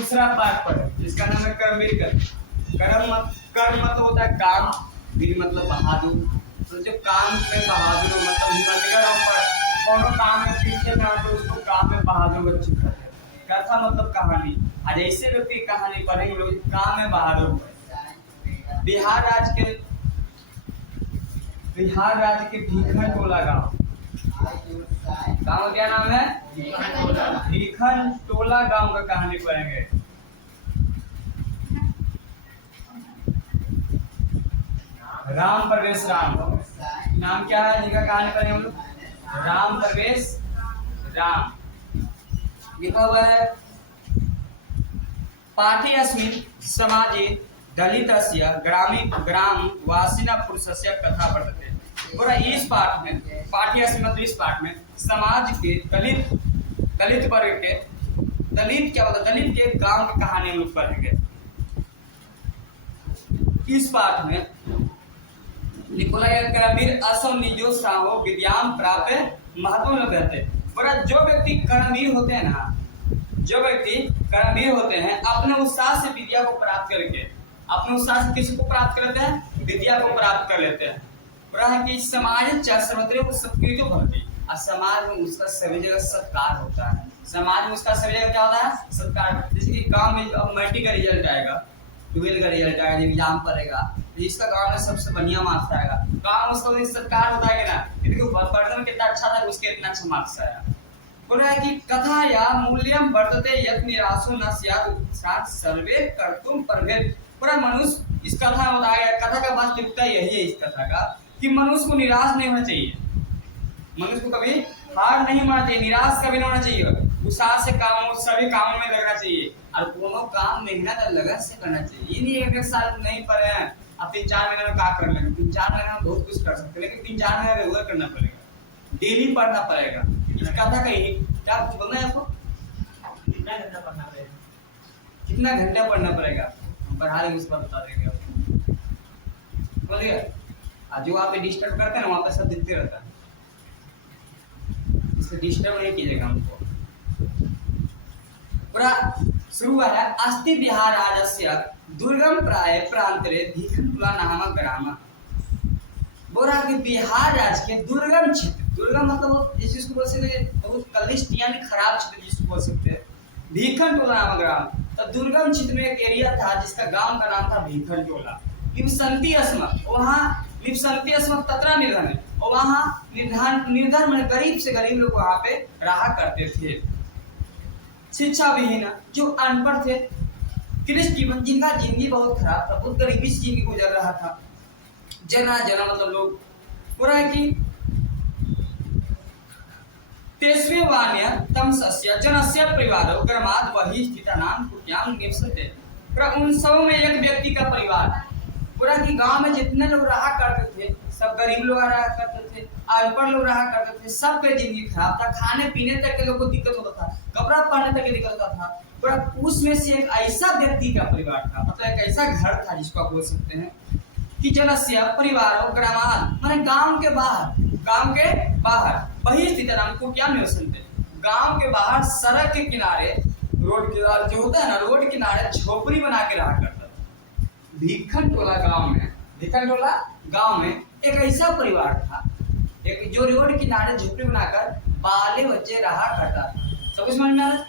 दूसरा पार्ट पर जिसका नाम है कर्मवीर कर्म मतलब होता है काम, वीर मतलब बहादुर। तो जो काम में बहादुर हो मतलब हिम्मतगर और कोनो काम में पीछे ना तो उसको काम में बहादुर बच्चे कहते हैं। कथा मतलब कहानी। आज ऐसे व्यक्ति की कहानी पढ़ेंगे लोग काम में बहादुर हुए। बिहार राज्य के भीखन टोला गांव का क्या नाम है? भीखन टोला गांव का कहानी पढ़ेंगे। राम प्रवेश राम नाम क्या है जिनका कहानी पढ़ेंगे हम लोग? राम प्रवेश राम लिखा हुआ है। पाठ्यस्मिन् समाजे दलितस्य ग्राम वासिना पुरुषस्य कथा वर्तते। पूरा इस पाठ में पाठ्यस्मिन् मतलब इस पाठ में समाज के दलित वर्ग के दलित क्या होता है? दलित के गांव की कहानी हम लोग पढ़ेंगे। इस पाठ में निकोला कर्मवीर असो निजो साहो विद्याम प्राप्त महत्व लभते। पूरा जो व्यक्ति कर्मवीर होते हैं ना, जो व्यक्ति कर्मवीर होते हैं अपने उत्साह से विद्या को प्राप्त करके अपने उत्साह से किसी को प्राप्त करते हैं? विद्या को प्राप्त कर लेते हैं। पूरा है कि समाज सर्वत्र संस्कृति भरती और समाज में उसका सभी जगह सत्कार होता है। समाज में उसका सभी जगह क्या होता है? सत्कार। जैसे कि गांव में अब मैट्रिक का रिजल्ट आएगा, 12 का रिजल्ट आएगा, एग्जाम पड़ेगा, जिसका गांव में सबसे बढ़िया मार्क्स आएगा गांव में उसका सत्कार होता है कि ना, देखो पढ़ने कितना अच्छा था उसके इतना अच्छा मार्क्स आया। बोल रहा है कि कथा या मूल्यम वर्तते यत् निराशो न स्यात् उत्साह सर्वे कर्तुम प्रभेद। पूरा मनुष्य इस कथा में बताया गया। कथा का वास्तविकता यही है इस कथा का कि मनुष्य को निराश नहीं होना चाहिए, मनुष्य को कभी हार नहीं मानना चाहिए, निराश कभी नहीं होना चाहिए। उत्साह से सभी कामों में लगना चाहिए और दोनों काम मेहनत और लगन से करना चाहिए। ये नहीं एक साल नहीं पढ़े हैं अब 3-4 महीने में क्या कर लेंगे? 3-4 महीने में बहुत कुछ कर सकते हैं, लेकिन 3-4 महीने में रेगुलर करना पड़ेगा, डेली पढ़ना पड़ेगा। इस कथा का यही क्या कुछ बोलना है आपको? कितना घंटा पढ़ना पड़ेगा? कितना घंटा पढ़ना पड़ेगा हम पढ़ा देंगे, उस पर बता देंगे आपको। बोलिए जो आप डिस्टर्ब करते हैं ना वहाँ पे सब दिखते रहता है, इससे डिस्टर्ब नहीं कीजिएगा हमको। पूरा शुरू हुआ है। अस्ति बिहार राज्य दुर्गम प्राय प्रांतरे भीखनटोला नामक ग्राम। बोल रहा कि बिहार राज्य के दुर्गम क्षेत्र, दुर्गम मतलब जिसको बोल सकते हैं बहुत कलिष्ठ यानी खराब क्षेत्र जिसको बोल सकते हैं, भीखनटोला नामक ग्राम। तो दुर्गम क्षेत्र में एक एरिया था जिसका गांव का नाम था भीखनटोला। लिप्संती अस्मत्, वहाँ लिप्संती अस्मत् तत्रा निर्धन है, और वहाँ निर्धन में गरीब से गरीब लोग वहाँ पे रहा करते थे। शिक्षा विहीन जो अनपढ़ थे, क्लिष्ट जीवन जिनका जिंदगी बहुत खराब था, बहुत गरीबी से जिंदगी गुजर रहा था। जना मतलब लोग पूरा है कि तेस्वे वान्य तम सस्य जनस्य परिवार ग्रामाद वही स्थिता नाम कुट्याम निवसते। उन सब में एक व्यक्ति का परिवार, पूरा कि गांव में जितने लोग रहा करते थे सब गरीब लोग रहा करते थे, अनपढ़ लोग रहा करते थे, सबके जिंदगी खराब था। खाने पीने तक के लोगों को दिक्कत होता था, कपड़ा पहनने तक की दिक्कत होता था। पूरा उसमें से एक ऐसा व्यक्ति का परिवार था, मतलब एक ऐसा घर था जिसको आप बोल सकते हैं कि जनस्य परिवार ग्रामाद माने गांव के बाहर वही स्थित नाम को क्या निवसन थे। गांव के बाहर सड़क के किनारे, रोड किनारे जो होता है ना, रोड किनारे झोपड़ी बना के रहा करता था। भीखनटोला गांव में एक ऐसा परिवार था एक जो रोड किनारे झोपड़ी बनाकर बाले बच्चे रहा करता था। सब समझ में आ रहा?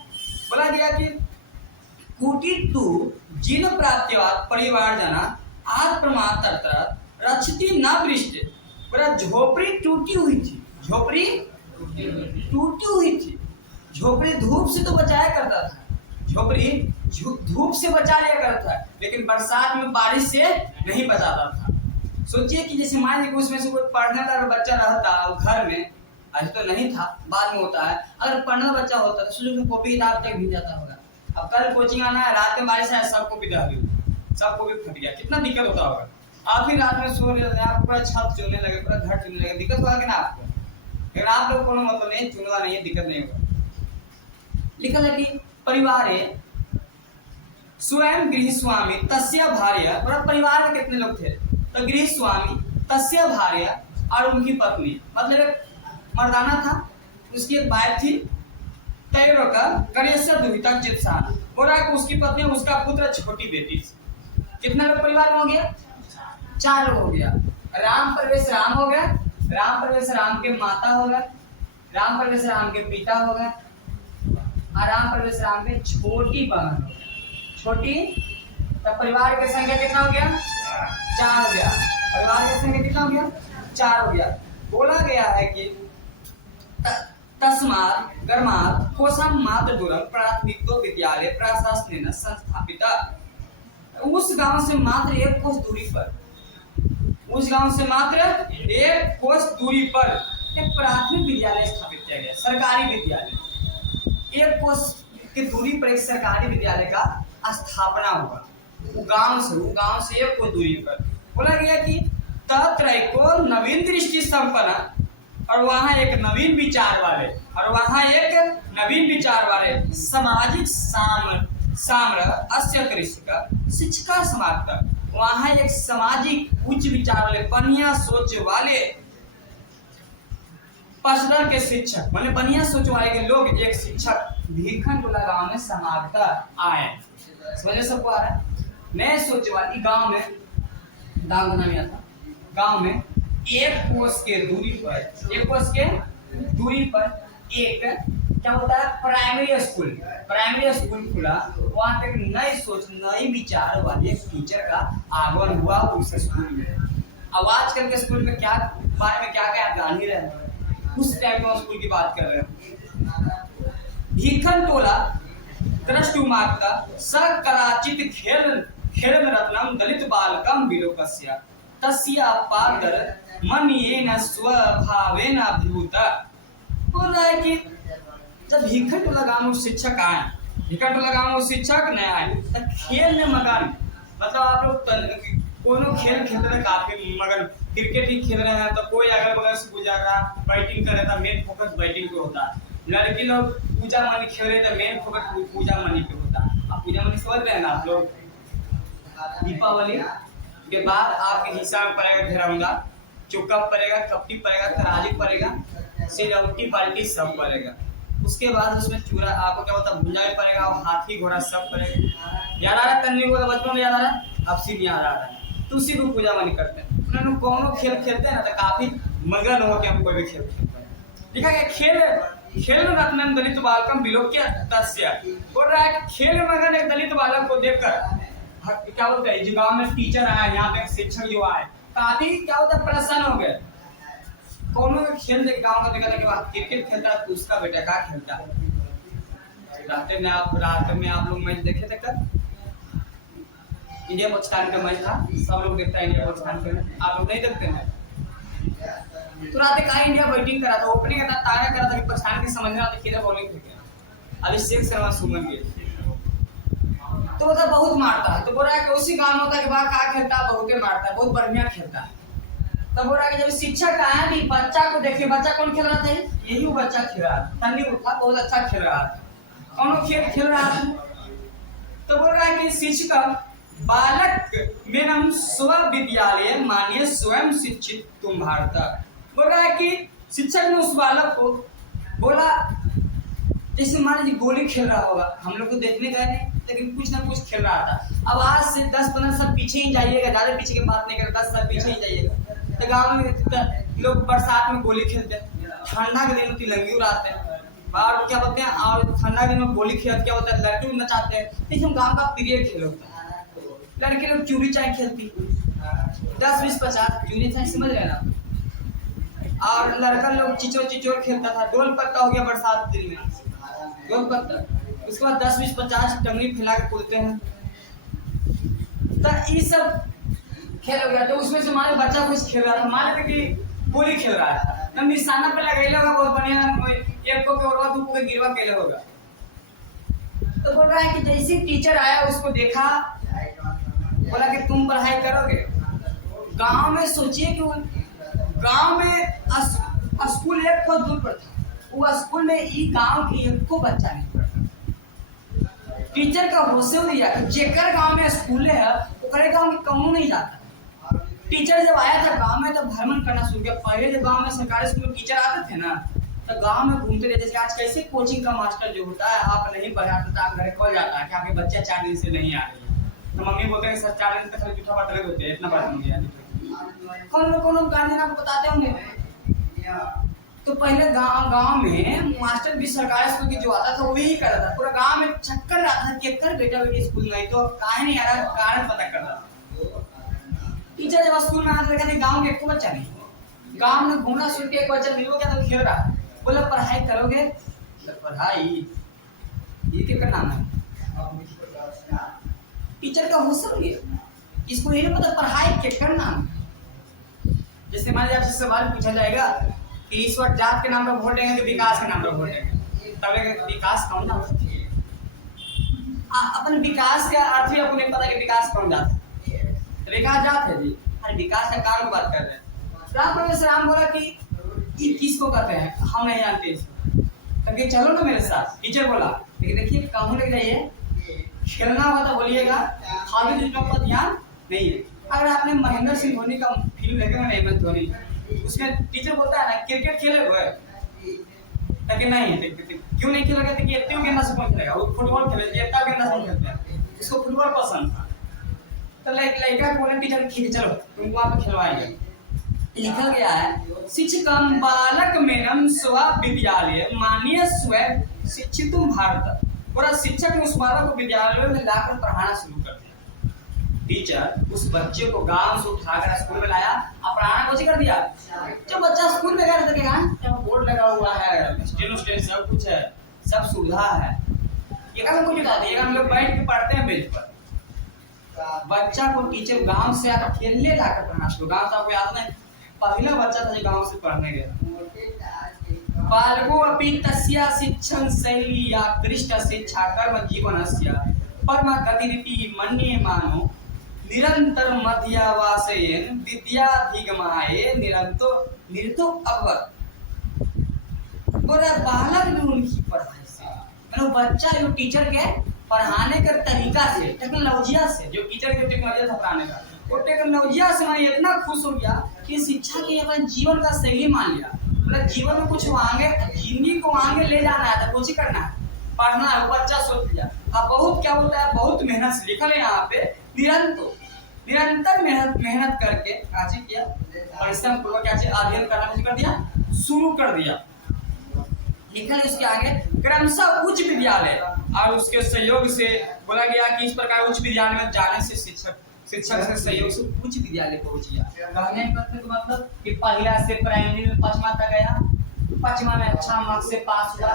बोला गया कि कुटीर तू जिन प्राप्तिवाद परिवार जना आज प्रमात्र रक्षती न वृष्टि। पूरा झोपड़ी टूटी हुई थी, झोपड़ी धूप से तो बचाया करता था, झोपड़ी धूप से बचा लिया करता था, लेकिन बरसात में बारिश से नहीं बचाता था। सोचिए कि जैसे मान लीजिए उसमें से कोई पढ़ने का बच्चा रहता घर में, आज तो नहीं था, बाद में होता है, अगर पढ़ने बच्चा होता तो सोचो कॉपी किताब तक भीग जाता होगा। अब कल कोचिंग आना है, रात में बारिश है, सबको भी दह गई, सबको भी फट गया, कितना दिक्कत होता होगा। आप ही रात में सो रहे थे, आप पूरा छत चुनने लगे, पूरा घर चुनने लगे, दिक्कत होगा कि ना आपको? लेकिन आप लोग को मतलब नहीं, चुनवा नहीं है, दिक्कत नहीं होगा। लिखा है कि परिवार स्वयं गृह स्वामी तस्य भार्या। पूरा परिवार में कितने लोग थे? तो गृह स्वामी तस्य भार्या और उनकी पत्नी, मतलब एक मर्दाना था, उसकी एक वाइफ थी, तैरो का करेसर दुहिता चित्सान। बोल रहा है कि उसकी पत्नी, उसका पुत्र, छोटी बेटी। कितने लोग परिवार में हो गया? 4 लोग हो गया। राम प्रवेश राम हो गया, राम प्रवेश राम के माता हो गए, राम प्रवेश राम के पिता हो गए, और राम प्रवेश राम के छोटी बहन हो गई। छोटी, तब परिवार की संख्या कितना हो गया? 4 हो गया। परिवार की संख्या कितना हो गया? 4 हो गया। बोला गया है कि तस्मात् गर्मात् कोशम मातृदूरम प्राथमिको विद्यालय प्रशासनेन संस्थापित। उस गांव से मात्र 1 कोस दूरी पर, उस गांव से मात्र 1 कोस दूरी पर एक प्राथमिक विद्यालय स्थापित किया गया, सरकारी विद्यालय। 1 कोस की दूरी पर एक सरकारी विद्यालय का स्थापना हुआ। वो गांव से 1 कोस दूरी पर। बोला गया कि तत्र एको नवीन दृष्टि संपन्न, और वहां एक नवीन विचार वाले, सामाजिक साम्र अस्य कृषिका शिक्षका समाप्त। वहां एक सामाजिक उच्च विचार वाले, बढ़िया सोच वाले पसदर के शिक्षक, माने बढ़िया सोच वाले के लोग, एक शिक्षक भीखन टोला गांव में समाप्त आए। समझे सबको आ रहा है? नए सोच वाली गांव में, गांव का नाम था, गांव में 1 कोस के दूरी पर, 1 कोस के दूरी पर एक क्या होता है, प्राइमरी स्कूल खुला। वहां पे नई सोच, नई विचार वाले टीचर का आगमन हुआ उस स्कूल में। अब आजकल के स्कूल में क्या बारे में क्या आप जान ही रहे हैं, उस टाइप का स्कूल की बात कर रहे हैं। भीखन टोला दृष्टुमार्ता सकलाचित खेल रत्नम दलित बालकम विलोकस्य तस्य पादर मनियेन स्वभावेन अभिभूता। बोल रहा है कि जब भीखन टोला गांव में शिक्षक आए, भीखन टोला गांव में शिक्षक नहीं आए, तो खेल में मगन, मतलब आप लोग कोनो खेल खेल रहे, काफी मगन, क्रिकेट ही खेल रहे हैं, तो कोई अगल बगल से गुजर रहा, बैटिंग कर रहा था, मेन फोकस बैटिंग पे होता। लड़की लोग पूजा मनी खेल रहे थे, मेन फोकस पूजा मनी पे होता। आप पूजा मनी समझ रहे हैं ना आप लोग? दीपावली के बाद आपके हिसाब पड़ेगा घेरौंदा, चौकप पड़ेगा, कपटी पड़ेगा, तराजू पड़ेगा, सिरौटी बाल्टी सब पड़ेगा। उसके बाद उसमें चूरा, आपको क्या होता है, भुंजा भी पड़ेगा, और हाथी घोड़ा सब पड़ेगा। याद आ रहा है? तन्वी को बचपन में याद आ रहा है, अब सीन याद आ रहा है। तो उसी को पूजा मानी करते हैं। उन्होंने कौन खेल खेलते हैं ना, तो काफी मगन हो के हम कोई भी खेल खेलते हैं। देखा गया खेल में रत्नम दलित बालकम विलोक्य तस्य। बोल रहा है खेल में मगन एक दलित बालक को देखकर क्या बोलते हैं, गांव में टीचर आया, यहाँ पे शिक्षक जो आए, काफी क्या होता है, प्रसन्न हो गए। कौन खेल देख गांव का देखा कि क्रिकेट खेलता है, तो उसका बेटा क्या खेलता है। रात में आप लोग मैच देखे थे कल? इंडिया पाकिस्तान का मैच था, सब लोग देखता है इंडिया पाकिस्तान का। आप लोग नहीं देखते हैं? तो रात का इंडिया बैटिंग करा था, ओपनिंग का तारा करा था कि पाकिस्तान की समझ में आता किधर बॉलिंग खेल। अभिषेक शर्मा सुमन गिल तो मतलब बहुत मारता है। तो बोल रहा है कि उसी गांव में होता है कि वहाँ क्या खेलता है, बहुत मारता है, बहुत बढ़िया खेलता है। तब बोल रहा है कि जब शिक्षक आया भी, बच्चा को देखे, बच्चा कौन खेल रहा था, यही वो बच्चा खेल रहा था। तन्वी उठा, बहुत अच्छा खेल रहा था। कौन खेल रहा था? तो बोल रहा है कि शिक्षक बालक मेनम स्व विद्यालय मानिए स्वयं शिक्षित तुम भारत। बोल रहा है कि शिक्षक ने उस बालक को बोला, जैसे मान लीजिए गोली खेल रहा होगा, हम लोग तो देखने गए नहीं, लेकिन कुछ ना कुछ खेल रहा था। अब आज से 10-15 साल पीछे ही जाइएगा, ज्यादा पीछे की बात नहीं कर, 10 साल पीछे ही जाइएगा, तो गाँव में लोग बरसात में गोली खेलते हैं, ठंडा के दिन में तिलंगी उड़ाते हैं, और क्या बोलते हैं, और ठंडा के दिन में गोली खेल क्या होता है, लड्डू नचाते हैं। तो गाँव का प्रिय खेल होता है। लड़के लोग चूरी चाय खेलती, 10, 20, 50 चूरी चाय, समझ रहे ना। और लड़का लोग चिचोर खेलता था, डोल पत्ता हो गया बरसात दिन में, डोल पत्ता। उसके बाद 10, 20, 50 टंगड़ी फैला के कूदते हैं। तो ये सब खेल हो गया। तो उसमें से मान बच्चा कुछ खेल रहा था, मान लेते कि गोली खेल रहा है, तो निशाना पे लगाइले होगा बहुत बढ़िया, एक को के ओरवा दूसरे को गिरवा केले होगा। तो बोल रहा है कि जैसे टीचर आया, उसको देखा, बोला कि तुम पढ़ाई करोगे। गांव में सोचिए कि गांव में स्कूल 1 कोस दूर पर था, वो स्कूल में ई गांव के 1 को बच्चा नहीं पढ़ता। टीचर का होश हो गया कि जेकर गांव में स्कूल है, ओकरे गांव में कहूँ नहीं जाता। टीचर जब आया था गांव में, तो भ्रमण करना शुरू किया। पहले जब गांव में सरकारी स्कूल में टीचर आते थे ना, तो गांव में घूमते रहे। जैसे आज कैसे कोचिंग का मास्टर जो होता है, आप नहीं पढ़ाते तो आप घर कॉल जाता है कि आपके बच्चे 4 दिन से नहीं आ रही है, तो मम्मी बोलते हैं सर 4 दिन तक खाली जूठा बात होते हैं, इतना बात हो गया। कौन गार्जियन आपको बताते होंगे। तो पहले गांव में मास्टर भी सरकारी स्कूल की जो आता था वो यही करता था, पूरा गांव में चक्कर आता था कि कर बेटा बेटी स्कूल में आई तो काहे नहीं आ रहा, कारण पता करता। टीचर जब स्कूल में आते थे गांव के एक बच्चा नहीं, गांव में घूमना शुरू किया, एक बच्चा मिलो क्या तो खेल रहा है, बोला पढ़ाई करोगे, पढ़ाई ये क्या नाम है, टीचर का हो समझे इसको ये नहीं पता पढ़ाई क्या करना। जैसे मान लीजिए आपसे सवाल पूछा जाएगा कि इस वक्त जात के नाम पर वोट देंगे कि विकास के नाम पर वोट देंगे, तब विकास कौन ना अपन विकास का अर्थ ही आपको नहीं पता कि विकास कौन जात है, विकास जात है जी। अरे विकास का कारण की बात कर रहे हैं। राम परमेश्वर राम बोला कि ये किसको कहते हैं, हम नहीं जानते इसको, तो चलो ना मेरे साथ। टीचर बोला लेकिन देखिए कहाँ लेके जाइए, खेलना होगा तो बोलिएगा, खाली चीजों पर ध्यान नहीं है। अगर आपने महेंद्र सिंह धोनी का फिल्म देखेगा ना, MS धोनी, उसमें टीचर बोलता है ना क्रिकेट खेले हुए, ताकि नहीं क्यों नहीं खेलेगा, कि इतने गेंदा से कौन खेलेगा, वो फुटबॉल खेले, इतना गेंदा से कौन खेलता है, इसको फुटबॉल पसंद था। तो लड़का बोले टीचर ठीक है चलो तुम वहाँ पे खिलवाएंगे। लिखा गया है शिक्षकम बालक मेनम स्व विद्यालय माननीय स्व शिक्षित भारत, पूरा शिक्षक ने उस बालक को विद्यालय में लाकर पढ़ाना शुरू कर दिया। टीचर उस बच्चे को गांव से उठाकर स्कूल में लाया और पढ़ाना कुछ कर दिया। जब बच्चा स्कूल में गया तो बोर्ड लगा हुआ है, स्टेनोस्टेट सब कुछ है, सब सुविधा है, ये काम कुछ बता दिएगा, हम लोग बैठ के पढ़ते हैं बेंच पर। बच्चा को टीचर गांव से आकर खेलने लाकर पढ़ाना शुरू, गांव से आपको याद नहीं, पहला बच्चा था जो गांव से पढ़ने गया। बालको अपि तस्या शिक्षण शैली या पृष्ठ शिक्षा कर्म जीवनस्य परम गतिरिति मन्ये मानो निरंतर मध्यावासयेन विद्याधिगमाय निरतो अवगत। पूरा बालक भी उनकी पढ़ाई से, मतलब बच्चा जो टीचर के पढ़ाने का तरीका से, टेक्नोलॉजिया से, जो टीचर के टेक्नोलॉजी था पढ़ाने का, वो टेक्नोलॉजिया से मैं इतना खुश हो गया कि शिक्षा की अपने जीवन का शैली मान लिया। मतलब जीवन में कुछ आगे, जिंदगी को आगे ले जाना है तो कुछ ही करना है, पढ़ना है, बच्चा सोच लिया। अब बहुत क्या होता है, बहुत मेहनत से लिखा है यहाँ पे, निरंतर मेहनत करके आज किया, परिश्रम पूर्वक क्या अध्ययन करना कर दिया, शुरू कर दिया। लिखा है उसके आगे क्रमशः उच्च विद्यालय, और उसके सहयोग से बोला गया कि इस प्रकार उच्च विद्यालय में जाने से शिक्षक से सहयोग से उच्च विद्यालय पहुंच गया। कहने का मतलब कि पहला से प्राइमरी में 5वां तक गया, 5वां में अच्छा मार्क्स से पास हुआ,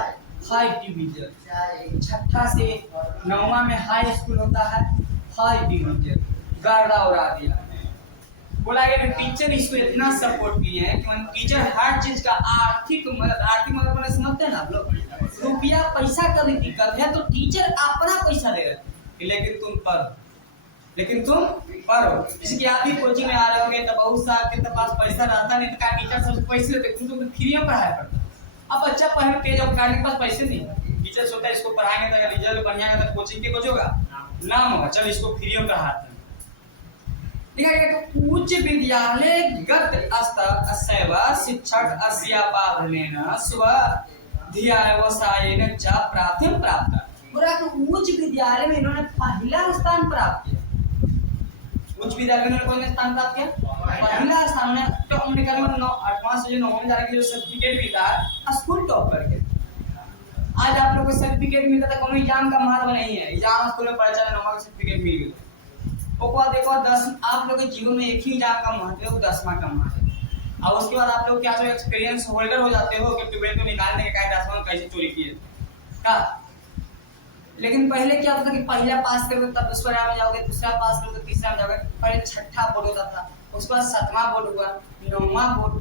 हाई डिवीजन, 6ठा से 9वां में हाई स्कूल होता है, हाई डिवीजन, गर्दा उड़ा दिया। बोला गया टीचर इसको इतना सपोर्ट किए हैं कि टीचर हर चीज का आर्थिक मदद समझते हैं ना आप लोग, रुपया पैसा का भी दिक्कत है तो टीचर अपना पैसा दे रहे, लेकिन तुम पढ़ो। जैसे कि आप भी कोचिंग में आ रहे होंगे तो बहुत सा आपके पास पैसा रहता नहीं, तो क्या टीचर सबसे पैसे देते, तुम फ्री में पढ़ाया करते। अब बच्चा पढ़ने तेज और के पास पैसे नहीं, टीचर सोचता है इसको पढ़ाएंगे तो रिजल्ट बढ़िया है तो कोचिंग के कुछ होगा नाम होगा, चल इसको फ्री में पढ़ाते हैं। उच्च विद्यालय गत स्तर सेवा शिक्षक अस्यापाधनेन स्वध्यायवसायेन च प्राथमिक प्राप्त। पूरा उच्च विद्यालय में इन्होंने पहला स्थान प्राप्त किया। उच्च विद्यालय में कौन स्थान प्राप्त किया, पहला स्थान में। तो हमने कहा 8वां से 9वां में जाके जो सर्टिफिकेट मिला स्कूल टॉप करके। आज आप लोगों को सर्टिफिकेट मिलता था, कोनो एग्जाम का महत्व नहीं है, एग्जाम स्कूल में पढ़ा चला 9वां का सर्टिफिकेट मिल गया। देखो 10 आप लोग के जीवन में एक ही एग्जाम का महत्व है, वो 10वां का महत्व है। और उसके बाद आप लोग क्या जो एक्सपीरियंस होल्डर हो जाते हो कि ट्यूबवेल को निकालने के क्या 10वां कैसे चोरी किए का। लेकिन पहले क्या होता था कि पहला पास करोगे तब दूसरा में जाओगे, दूसरा पास करोगे तीसरा में जाओगे। पहले 6ठा बोर्ड होता था, उसके बाद 7वां बोर्ड हुआ, 9वां बोर्ड।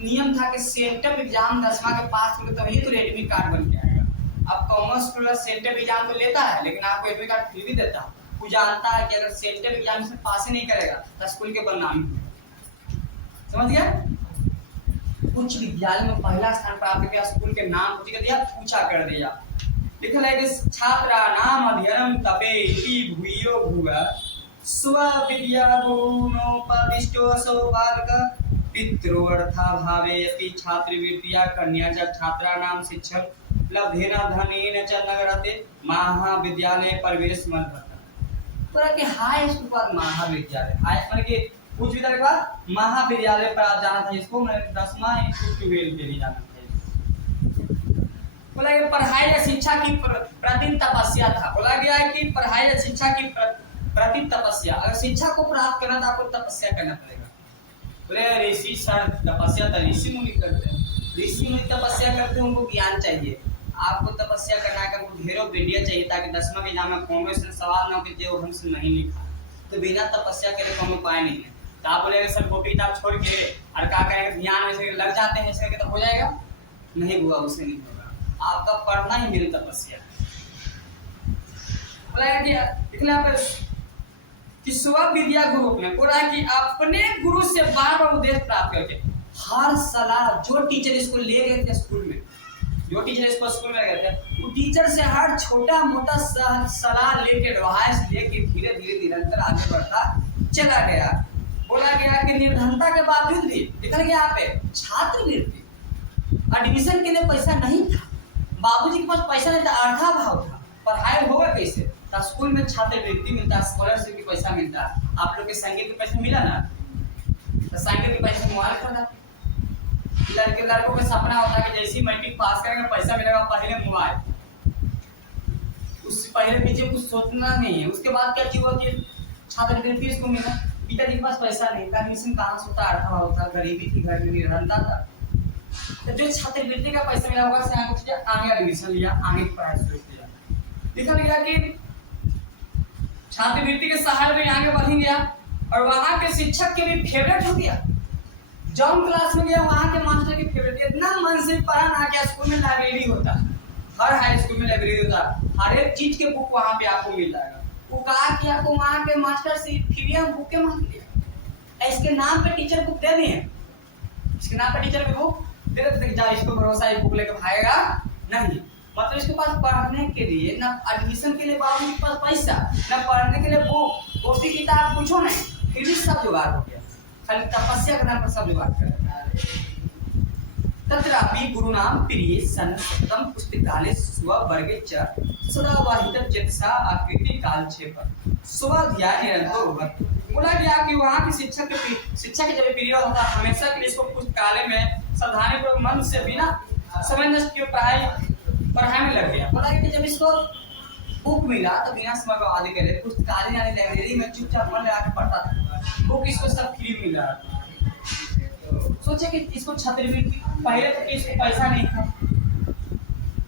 नियम था कि सेंटअप एग्जाम 10वां के पास करोगे तभी तो एडमिट कार्ड बन के आएगा। अब कॉमर्स स्टूडेंट सेंटअप एग्जाम तो लेता है लेकिन आपको एडमिट कार्ड फिर भी देता है। वो जानता है कि अगर सेंटर एग्जाम से पास ही नहीं करेगा तो स्कूल के बदनामी, समझ गया। उच्च विद्यालय में पहला स्थान प्राप्त किया, स्कूल के नाम को दिया, ऊंचा कर दिया। लिखा है कि छात्रा नाम अध्ययनम तपे इति भूयो भूव स्व विद्या गुणोपदिष्टो सौभाग्य पितृर्थाभावे अपि छात्रवृत्तिया कन्या छात्राणां शिक्षक लब्धेन धनेन च नगरते महाविद्यालय प्रवेश मत पूरा के हाई स्कूल के बाद महाविद्यालय हाई मतलब कि उच्च विद्यालय के बाद महाविद्यालय पर जाना था इसको मैंने 10वां इंस्टीट्यूट के लिए जाना था। बोला गया पढ़ाई या शिक्षा की प्रतिदिन तपस्या था। बोला गया है कि पढ़ाई या शिक्षा की प्रतिदिन तपस्या, अगर शिक्षा को प्राप्त करना तो आपको तपस्या करना पड़ेगा। बोले ऋषि सर तपस्या तो ऋषि मुनि करते हैं, ऋषि मुनि तपस्या करते हैं, उनको ज्ञान चाहिए। आपको तपस्या करना है, आपको ढेरों वीडियो चाहिए ताकि 10वां एग्जाम में कॉन्ग्रेस में सवाल ना हो कि जो हमसे नहीं लिखा, तो बिना तपस्या करे कोई उपाय नहीं है। तो आप बोलेंगे सर कॉपी किताब छोड़ के और क्या करेंगे, ध्यान में से लग जाते हैं ऐसे तो हो जाएगा, नहीं हुआ, उससे नहीं होगा। आपका पढ़ना ही मेरी तपस्या है। कि स्व विद्या गुरु में बोला कि अपने गुरु से बार-बार उद्देश्य प्राप्त करके हर सलाह जो टीचर इसको ले गए थे स्कूल में, जो टीचर इसको स्कूल में गए थे, वो टीचर से हर छोटा मोटा सलाह लेके एडवाइस लेके धीरे धीरे निरंतर आगे बढ़ता चला गया। बोला गया कि निर्धनता के बावजूद भी लिखा गया यहाँ पे छात्रवृत्ति, एडमिशन के लिए पैसा नहीं था, बाबूजी के पास पैसा नहीं था, अर्धा भाव था, पढ़ाई होगा कैसे? तो स्कूल में छात्रवृत्ति मिलता, स्कॉलरशिप की पैसा मिलता। आप लोग के संगीत के पैसा मिला ना, तो संगीत के पैसा मोबाइल करना। लड़कों का सपना होता है कि जैसे ही मैट्रिक पास करेंगे पैसा मिलेगा, पहले मोबाइल, उससे पहले पीछे कुछ सोचना नहीं है। उसके बाद क्या चीज होती है, छात्रवृत्ति इसको मिला, पिताजी के पास पैसा नहीं था, एडमिशन कहाँ से होता, अर्था होता, गरीबी थी, घर में निर्धनता था, तो जो छात्रवृत्ति का पैसा मिला होगा से आगे एडमिशन लिया, आगे की पढ़ाई शुरू किया। लिखा गया कि छात्रवृत्ति के सहारे में आगे बढ़ गया और वहां के शिक्षक के भी फेवरेट हो गया। जब क्लास में गया वहां के मास्टर के फेवरेट, इतना मन से पढ़ा ना कि स्कूल में लाइब्रेरी होता, हर हाई स्कूल में लाइब्रेरी होता, हर एक चीज के बुक वहां पे आपको मिल जाएगा। वो कहा कि आपको वहां के मास्टर से फ्री में बुक के मांग लिया, इसके नाम पे टीचर बुक दे दिए, इसके नाम पे टीचर की बुक दे देते, जा इसको भरोसा है बुक लेकर भागेगा नहीं। मतलब इसके पास पढ़ने के लिए ना एडमिशन के लिए बाबू के पास पैसा, ना पढ़ने के लिए बुक कॉपी किताब कुछ नहीं, फिर भी सब जुगाड़ हो गया, खाली तपस्या के नाम पर सब जुगाड़ कर। तत्रापि गुरुनाम प्रिय सन्नतम पुस्तकालय स्ववर्गे च सदा वाहित जत्सा आकृति कालक्षेप स्वाध्याय निरंतर होगा। बोला गया कि वहाँ की शिक्षक के जब पीरियड होता हमेशा के लिए इसको पुस्तकालय में सावधानी पूर्वक मन से बिना समय नष्ट किए पढ़ाई में लग गया। बोला कि जब इसको बुक मिला तो बिना समय बर्बाद करे पुस्तकालय यानी लाइब्रेरी में चुपचाप मन लगा के पढ़ता था, बुक इसको सब फ्री मिल रहा था। सोचे कि इसको छात्रवृत्ति, पहले तो इसको पैसा नहीं था,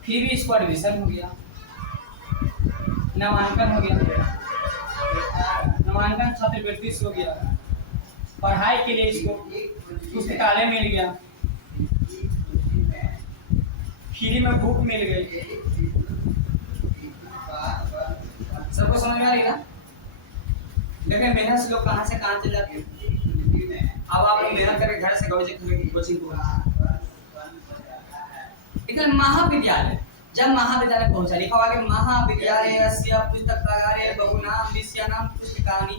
फिर भी इसको एडमिशन हो गया, नामांकन हो गया, नामांकन छात्रवृत्ति से हो गया, पढ़ाई के लिए इसको पुस्तकालय मिल गया, फ्री में बुक मिल गई। सबको समझ में आ रही ना? लेकिन मेहनत से लोग कहाँ से कहाँ चले जाते हैं। अब आप लोग मेहनत करके घर से कोचिंग को इधर महाविद्यालय, जब महाविद्यालय पहुंचा लिखा हुआ कि महाविद्यालय पुस्तकालय बहुनाम विषयानाम पुस्तकानि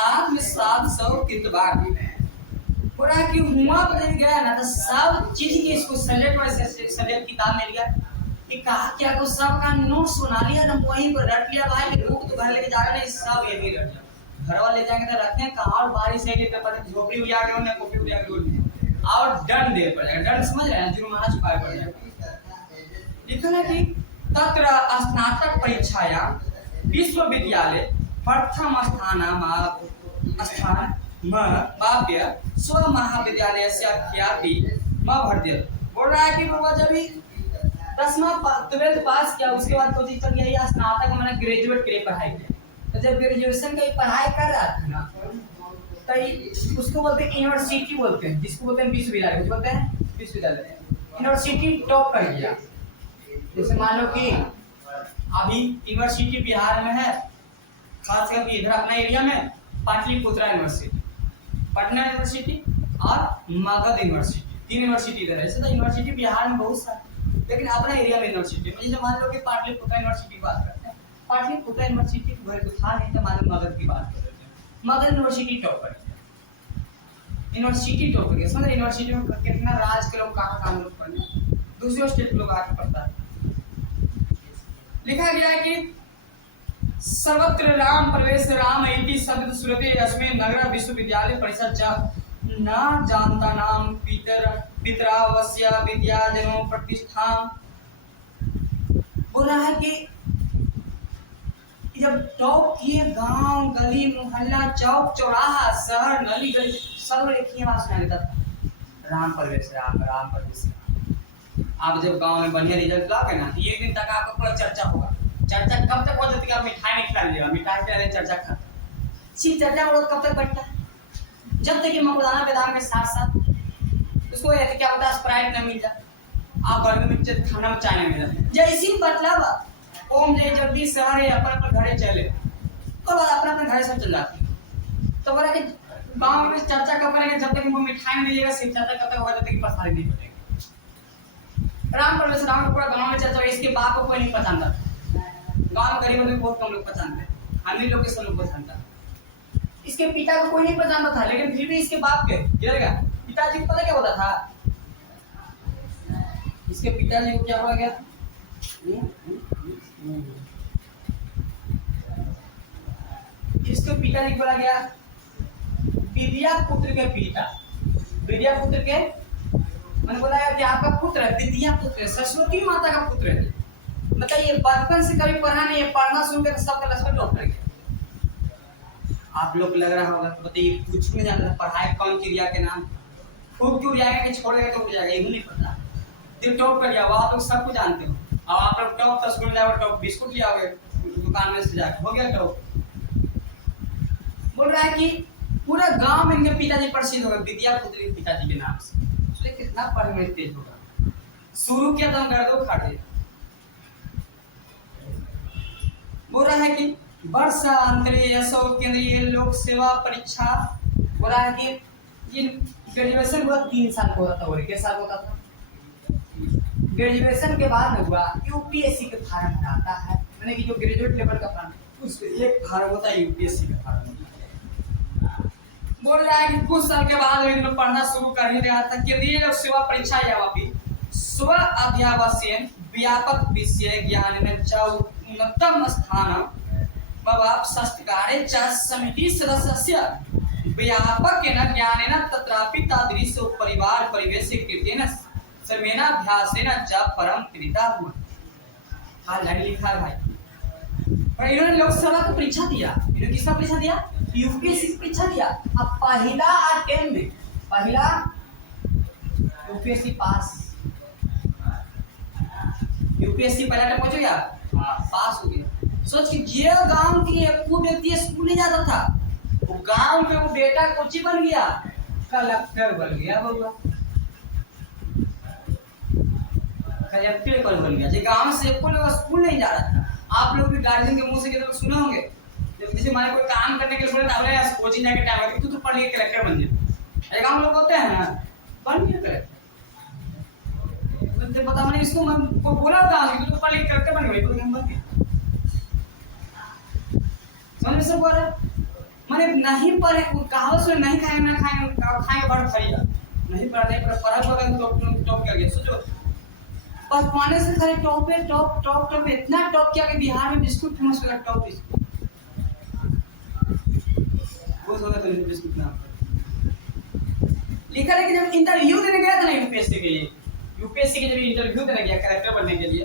आत्मसात सौ किताब पूरा कि हुआ बदल गया ना, तो सब चीज की इसको सलेक्ट किताब मिल गया कि कहा क्या को सब का नोट्स बना लिया ना, वहीं पर रट लिया भाई कि बुक तो घर लेके जा रहे नहीं, सब यही रट लिया, घर वाले जाएंगे तो रखते हैं कहाँ, और बारिश है कि पेपर झोपड़ी उड़ा के उन्हें कॉपी उड़ा के उन्हें और दंड दे पड़ेगा, दंड समझ रहे हैं, जुर्माना चुकाए पड़ेगा। लिखा है कि तत्र स्नातक परीक्षाया विश्वविद्यालय प्रथम स्थान बाप्य स्व महाविद्यालय से ख्याति भर्ती। बोल रहा है कि बाबा जब 12th पास किया उसके बाद कोचिंग चल गया, या स्नातक मैंने ग्रेजुएट के लिए पढ़ाई किया, तो जब ग्रेजुएशन की पढ़ाई कर रहा था ना तो उसको बोलते हैं यूनिवर्सिटी, बोलते हैं जिसको बोलते हैं विश्वविद्यालय, बोलते हैं विश्वविद्यालय, यूनिवर्सिटी टॉप कर गया। जैसे मान लो कि अभी यूनिवर्सिटी बिहार में है, खासकर इधर अपना एरिया में पाटलिपुत्रा यूनिवर्सिटी, पटना यूनिवर्सिटी और मगध यूनिवर्सिटी, 3 यूनिवर्सिटी इधर है। ऐसे तो यूनिवर्सिटी बिहार में बहुत सारे, लेकिन अपना एरिया में यूनिवर्सिटी, जैसे मान लो कि पाटलिपुत्रा यूनिवर्सिटी की बात करते हैं, पाटलिपुत्रा यूनिवर्सिटी घर को था नहीं तो मान लो मगध की बात कर रहे हैं, मगध यूनिवर्सिटी टॉप कर यूनिवर्सिटी टॉप करके, समझ यूनिवर्सिटी में कितना राज के लोग कहाँ काम लोग पढ़ने, दूसरे स्टेट के लोग आके पढ़ता है। लिखा गया है कि सर्वत्र राम प्रवेश राम ऐति शब्द सुरते अस्मिन् नगर विश्वविद्यालय परिषद च न जानता नाम पितरावस्य विद्या जनो प्रतिष्ठा। बोल रहा है कि जब टॉप किए गांव गली मोहल्ला चौक चौराहा शहर नली गली सब एक ही आवाज सुनाई देता था, राम प्रवेश राम राम प्रवेश राम। आप जब गांव में बढ़िया रिजल्ट लाओगे ना तो एक दिन तक आपका पूरा चर्चा होगा। चर्चा कब तक हो जाती है? मिठाई नहीं खिला दीजिएगा, मिठाई खिलाने चर्चा खाता। सिर्फ चर्चा वो कब तक बैठता है? जब तक कि मौलाना बेदाम के साथ साथ उसको क्या होता है, स्प्राइट न मिल जाए, आप घर में खाना में चाय न मिल जाए, जैसी बतलावा ओम जय जगदीश सहारे अपन घरे चले तो अपना अपने घर से चल जाती है। तो बोला कि गांव में चर्चा कब करेंगे? जब तक इनको मिठाई मिलेगा, सिर्फ चर्चा कब तक होगा जब तक कि प्रसाद नहीं बनेगा। राम प्रवेश राम को पूरा गांव में चर्चा, इसके बाप को कोई नहीं पहचानता। गांव में गरीबों में बहुत कम लोग पहचानते, हम ही लोग के सब लोग पहचानता। इसके पिता को कोई नहीं पहचानता था, लेकिन फिर भी इसके बाप के पिताजी को पता क्या होता था? इसके पिताजी को क्या बोला गया? इसके पिताजी को बोला गया विद्या पुत्र के पिता। विद्या पुत्र के मैंने बोला कि आपका पुत्र है, विद्या पुत्र है, सरस्वती माता का पुत्र है। बताइए, बचपन से कभी पढ़ा नहीं है, पढ़ना सुन के सबका लक्ष्य डॉक्टर गया। आप लोग लग रहा होगा, बताइए कुछ नहीं जानता पढ़ाई कौन क्रिया के नाम, खूब क्यों जाएगा कि छोड़ देगा तो उठ जाएगा, यही नहीं पता। फिर टॉप कर लिया, वो आप लोग सब कुछ जानते हो। अब आप लोग टॉप 10 स्कूल जाओगे, टॉप बिस्कुट ले आओगे दुकान में से जाकर, हो गया टॉप। बोल रहा है कि पूरा गांव में इनके पिताजी प्रसिद्ध हो गए विद्या पुत्र के पिताजी के नाम से। तो कितना पढ़ने में तेज होगा। शुरू किया तो हम कर दो खा दिया। बोल रहा है कि वर्ष अंतरे यशो केंद्रीय लोक सेवा परीक्षा। बोल रहा है कि ग्रेजुएशन हुआ 3 साल का होता था, क्या साल होता था? ग्रेजुएशन के बाद हुआ यूपीएससी के फार्म आता है, मैंने कि जो ग्रेजुएट लेवल का फार्म उसमें एक फार्म होता है यूपीएससी का फार्म। बोल रहा है कि कुछ साल के बाद इन लोग पढ़ना शुरू कर ही रहा था। केंद्रीय लोक सेवा परीक्षा या वापी स्व अध्यावसायन व्यापक विषय ज्ञान में उन्नतम स्थान बवाप संस्कारे च समिति सदस्य व्यापक ज्ञानेन तत्रापि तादृश परिवार परिवेश कृतेन सर्वेनाभ्यासेन च परम प्रीता हुआ। हां लाइन लिखा है भाई। पर इन्होंने लोकसभा की परीक्षा दिया, इन्होंने किसका परीक्षा दिया? यूपीएससी की परीक्षा दिया। अब पहला अटेम्प्ट में पहला यूपीएससी पास, यूपीएससी पहला अटेम्प्ट हो गया, पास हो गया। सोच कि ये गांव की एक व्यक्ति स्कूल नहीं जाता था, वो गांव में वो बेटा कोची बन गया, कलेक्टर बन गया। बोलूँगा कलेक्टर बन गया। जो गांव से कोई स्कूल नहीं जा रहा था। आप लोग भी गार्जियन के मुंह से कितने सुने होंगे, जब किसी हमारे कोई काम करने के लिए बोले तो कोचिंग जाके टाइम है तू तो पढ़ के कलेक्टर बन जा। गांव लोग होते हैं ना, बन गया कलेक्टर। मुझे पता नहीं इसको मैं को बोला था कि तू पढ़ के कलेक्टर बन गया, तो हम बन गए। समझ से बोल रहे माने नहीं पढ़े, कहावत से नहीं खाएंगे ना खाएंगे बड़ खरीदा नहीं पढ़ने पर पढ़ा होगा तो टॉप कर गया। सोचो पढ़ने से खाली टॉप पे टॉप टॉप टॉप इतना टॉप किया कि बिहार में बिस्कुट फेमस हो गया, टॉप बिस्कुट बहुत होगा तो बिस्कुट नाम लिखा। लेकिन जब इंटरव्यू देने गया था ना यूपीएससी के लिए, यूपीएससी के जब इंटरव्यू देने गया कलेक्टर बनने के लिए,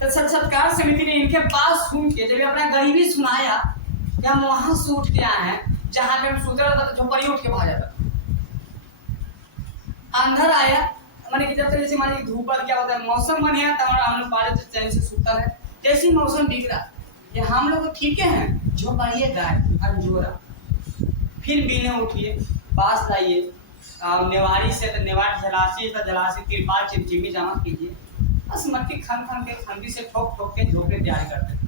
तो सत्कार समिति ने इनके पास सुन के जब अपना गरीबी सुनाया कि हम वहां से उठ के आए हैं जहां पे हम सोच रहा था झोपड़ी उठ के भाग जाता। अंधर आया माने कि जब तक जैसे माने धूप पर क्या होता है, मौसम बन गया तो हम लोग बारिश चैन से सूता है। जैसे मौसम बिगड़ा ये हम लोग ठीक है, झोपड़िए गाय अंजोरा फिर बीने उठिए, बांस लाइए, नेवारी से तो नेवार जलासी तो जलासी तिरपाल चिमचिमी जमा कीजिए, बस मट्टी खन खन के खंडी से ठोक ठोक के झोपड़े तैयार करते हैं।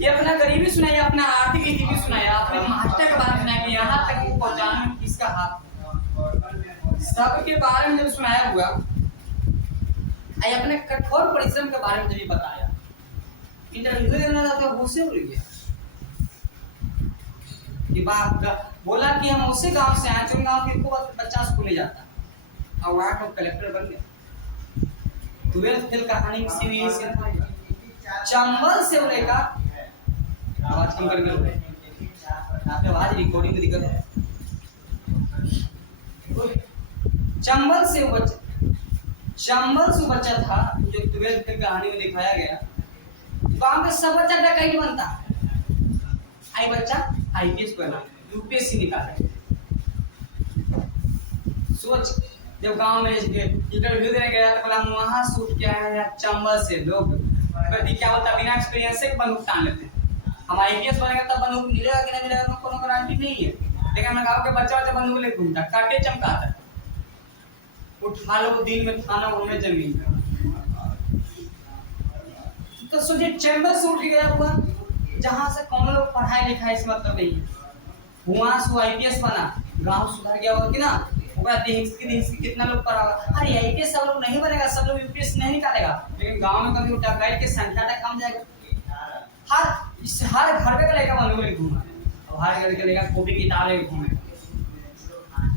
ये अपना गरीबी सुनाया, अपना आर्थिक स्थिति सुनाया, अपने मास्टर के बारे में सुनाया कि यहाँ तक पहुँचाने में किसका हाथ, सबके बारे में जब सुनाया हुआ, अपने कठोर परिश्रम के बारे में जब बताया, इंटरव्यू देना था तो होशे उड़ गया। कि बोला कि हम उसी गांव से आए, चुन गांव के बच्चा स्कूल नहीं जाता और वहाँ का कलेक्टर बन गया। 12th फेल कहानी से चंबल से उन्हें का आवाज कम करके बोले, आपने आवाज रिकॉर्डिंग में दिक्कत है। चंबल से बच्चा था जो 12th फेल कहानी में दिखाया गया। गांव में सब बच्चा डकैत बनता है, आई बच्चा आईपीएस बना, यूपीएससी निकाला। सोच जब गांव में इंटरव्यू देने गया तो बोला हम वहां शूट किया है चंबल से। लोग क्या होता बिना एक्सपीरियंस से बंदूक टान लेते हैं। हम आईपीएस बनेगा तब बंदूक मिलेगा कि नहीं मिलेगा तो कोनो गारंटी नहीं है। लेकिन हमारे गांव के बच्चा बंदूक लेके घूमता, काटे चमकाता, उठा लो दिन में थाना घूमने जमीन। तो सोचिए चैम्बर से उठ गया हुआ, जहां से कौन लोग पढ़ाई लिखाई से मतलब नहीं है, वहां से आईपीएस बना, गांव सुधर गया होगा कि ना। देश की कितना लोग पढ़ा होगा। अरे आईपीएस सब लोग नहीं बनेगा, सब लोग यूपीएस नहीं निकालेगा, लेकिन गांव में कभी डकैत की संख्या तक कम जाएगा। हर घर पे लेकर बंदूक लेके घूमा और हर घर के लेकर कॉपी किताब लेके घूमे।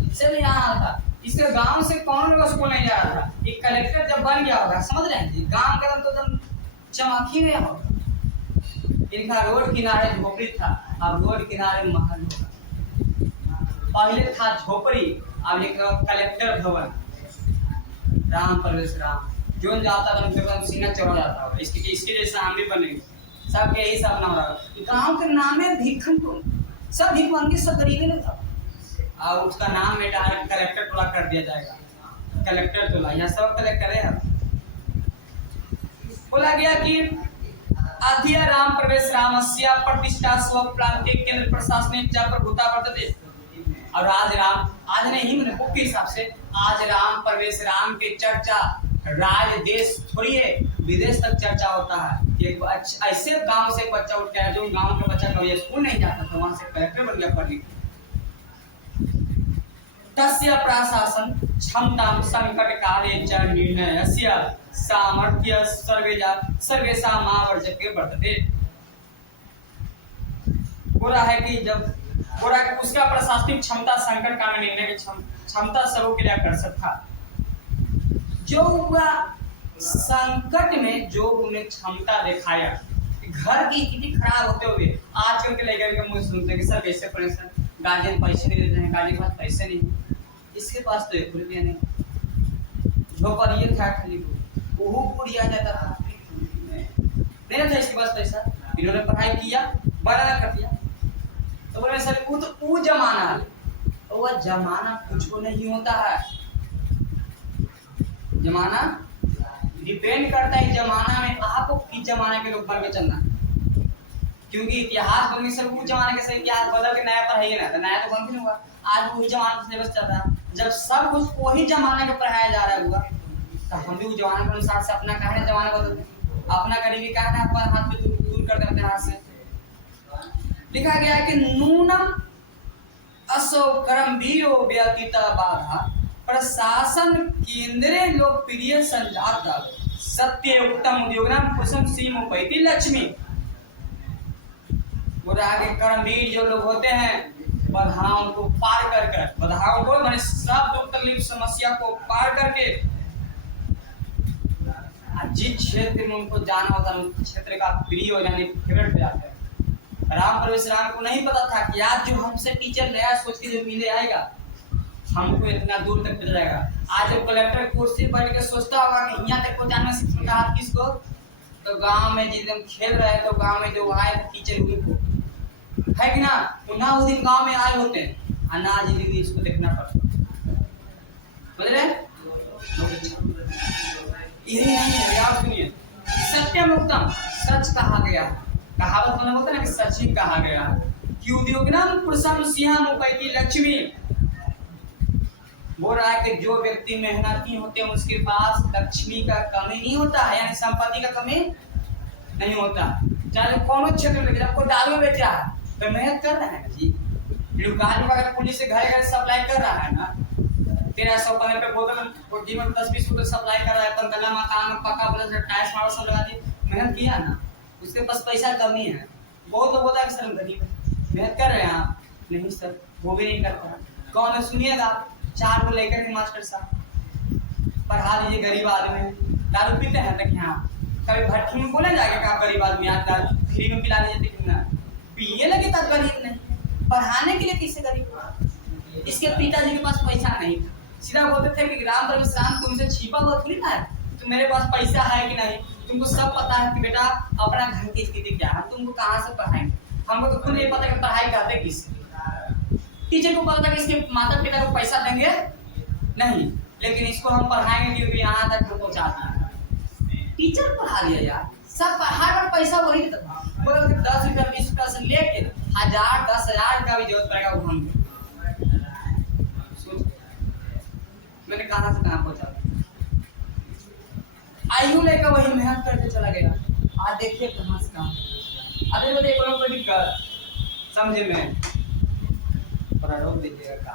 इसलिए यहाँ था इसके गांव से कौन लोग स्कूल नहीं जा रहा था। एक कलेक्टर जब बन गया होगा, समझ रहे हैं जी, गांव का तो एकदम चमक ही गया होगा। इनका रोड किनारे झोपड़ी था, अब रोड किनारे महल होगा। पहले था झोपड़ी, अब एक कलेक्टर भवन। राम परवेश राम जो जाता था उनके सीना चढ़ा जाता होगा। इसके जैसा हम भी बनेंगे, सब यही सब नाम रहा। गांव के नाम है भिखनपुर, सब भिखमंगी सब गरीबी लोग था। और उसका नाम में डायरेक्ट कलेक्टर टोला कर दिया जाएगा। कलेक्टर टोला यहाँ सब कलेक्टर है। बोला गया कि आधिया राम प्रवेश रामस्य प्रतिष्ठा स्व प्रांतिक केंद्र प्रशासनिक च प्रभुता वर्तते। और आज नहीं मैंने बुक के हिसाब से आज राम प्रवेश राम की चर्चा राज्य देश थोड़ी है, विदेश तक चर्चा होता है। एक ऐसे गांव से एक बच्चा उठ के आया जो गांव का बच्चा कभी स्कूल नहीं जाता था, वहां से कलेक्टर बन गया पढ़ लिख। तस्य प्रशासन क्षमता संकट काले च निर्णयस्य सामर्थ्य सर्वेषां आवर्जके वर्तते। बोला है कि जब बोला कि उसका प्रशासनिक क्षमता संकट काल में निर्णय की क्षमता सबों के लिए आकर्षक था। जो हुआ संकट में जो उन्हें क्षमता दिखाया, घर की स्थिति खराब होते हुए आजकल के लेकर के मुझे सुनते हैं कि सर कैसे परेशान, गार्जियन पैसे नहीं देते हैं, गार्जियन के पास पैसे नहीं, इसके पास तो 1 रुपया नहीं। झोपड़ ये था खाली वो बुढ़िया जाता था, नहीं था इसके पास पैसा। इन्होंने पढ़ाई किया, बड़ा कर दिया। तो बोले सर वो जमाना है, वो जमाना कुछ को नहीं होता है। जमाना डिपेंड करता है जमाना में आपको किस जमाने के लोग बन के चलना। क्योंकि इतिहास बन सर उस जमाने के से इतिहास बदल के नया पढ़ाइए ना, तो नया तो बन नहीं हुआ। आज वही जमाने का सिलेबस चल रहा है। जब सब कुछ वही जमाने को पढ़ाया जा रहा होगा तो हम भी उस जमाने के अनुसार से अपना कहा जमाना बदलते, अपना करीबी कहा है अपना हाथ में दूर करते अपने हाथ से। लिखा गया है कि नूनम असो कर्मवीरो व्यतीता बाधा प्रशासन केंद्रे लोकप्रिय संजात सत्य उत्तम उद्योगनाम कुसुम सीम उपैती लक्ष्मी। बोला आगे कर्मवीर जो लोग होते हैं बाधाओं को पार कर बाधाओं को मैंने सब दुख तकलीफ समस्या को पार करके जिस क्षेत्र में उनको जाना होता है उस क्षेत्र का प्रिय हो जाने फेवरेट हो जाते हैं। राम प्रवेश राम को नहीं पता था कि आज जो हमसे टीचर नया सोच के जो मिले आएगा हमको इतना दूर तक पहुंच जाएगा। आज जब कलेक्टर कुर्सी पर के सोचता होगा कि यहाँ तक पहुंचाने में शिक्षण का हाथ किसको, तो गांव में जिस दिन खेल रहे हैं तो गांव में जो आए टीचर उनको है कि ना, ना उस दिन गांव में आए होते हैं और ना आज दिन इसको देखना पड़ता। समझ रहे? यही नहीं है, याद सुनिए। सत्यम उत्तम सच कहा गया, कहावत में होता है ना कि सच ही कहा गया कि उद्योगनाम पुरुषम सिंह उपैती लक्ष्मी। बोल रहा है कि जो व्यक्ति मेहनती होते हैं उसके पास लक्ष्मी का कमी नहीं होता है, यानी संपत्ति का कमी नहीं होता। चाहे कौन क्षेत्र में आपको दारू बेच रहा है तो मेहनत कर रहा है ना जी। दुकान पर पुलिस से घर घर सप्लाई कर रहा है ना, 1315 रुपये बोतल कीमत 10-20 रुपये सप्लाई कर रहा है, 15 मकान पक्का बोला टाइल्स मार्बल सब लगा दी, मेहनत किया ना, उसके पास पैसा कमी है। बहुत लोग बोलता है कि सर गरीब मेहनत कर रहे हैं आप, नहीं सर, वो भी नहीं करता। गाँव में सुनिएगा 4 को लेकर के मास्टर साहब पढ़ा दीजिए, गरीब आदमी दारू पीते हैं तक यहाँ कभी भट्टी में बोले जाएगा कि आप गरीब आदमी आप दारू फ्री में पिला दीजिए, लेकिन ना पिए लगे तब गरीब नहीं, पढ़ाने के लिए किससे गरीब। इसके पिताजी के पास पैसा नहीं था, सीधा बोलते थे कि राम परमेश्वर तुमसे छिपा हुआ थोड़ी ना है, तो मेरे पास पैसा है कि नहीं, तुमको सब पता है कि बेटा अपना घर की स्थिति क्या है, तुमको कहाँ से पढ़ाएंगे, हमको तो खुद नहीं पता कि पढ़ाई करते किससे। टीचर को पता था कि इसके माता पिता को पैसा देंगे नहीं, लेकिन इसको हम पढ़ाएंगे क्योंकि यहाँ तक पहुँचाना है। टीचर पढ़ा लिया यार, सब हर बार पैसा वही देता, 10 रुपया 20 रुपया से लेके 1000 10,000 का भी जरूरत पड़ेगा वो हम सोच मैंने कहाँ से कहाँ पहुँचा। आयु लेकर वही मेहनत करके चला गया, आज देखिए कहाँ से कहाँ। अरे बोले कोई दिक्कत समझे में, पर रोक दीजिएगा।